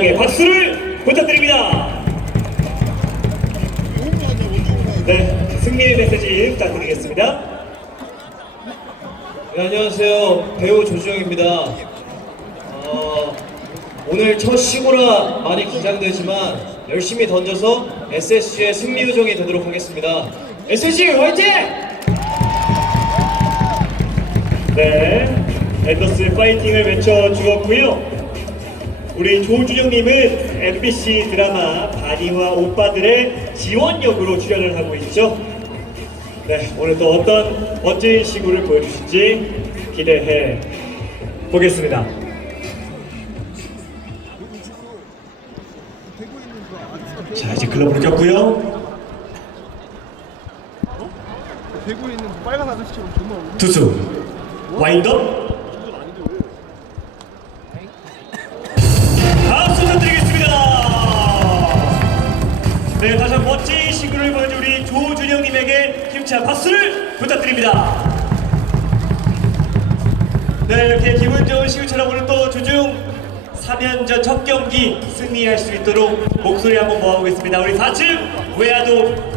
네, 박수를 부탁드립니다. 네, 승리의 메시지 부탁드리겠습니다. 네, 안녕하세요. 배우 조주영입니다. 어, 오늘 첫 시구라 많이 긴장되지만 열심히 던져서 SSG의 승리 요정이 되도록 하겠습니다. SSG 화이팅! 네, 앤더스 파이팅을 외쳐 주었고요. 우리 조준영님은 MBC 드라마 바니와 오빠들의 지원 역으로 출연을 하고 있죠. 네, 오늘 또 어떤 멋진 시구를 보여주실지 기대해 보겠습니다. 자, 이제 클럽으로 꼈고요. 대구에 있는 빨간 아저씨처럼 정말 투수 와인더 네 다시 한번 멋진 시구를 보여준 우리 조준영님에게 힘찬 박수를 부탁드립니다. 네 이렇게 기분 좋은 시구처럼 오늘 또 주중 3연전 첫 경기 승리할 수 있도록 목소리 한번 모아보겠습니다. 우리 4층 외야도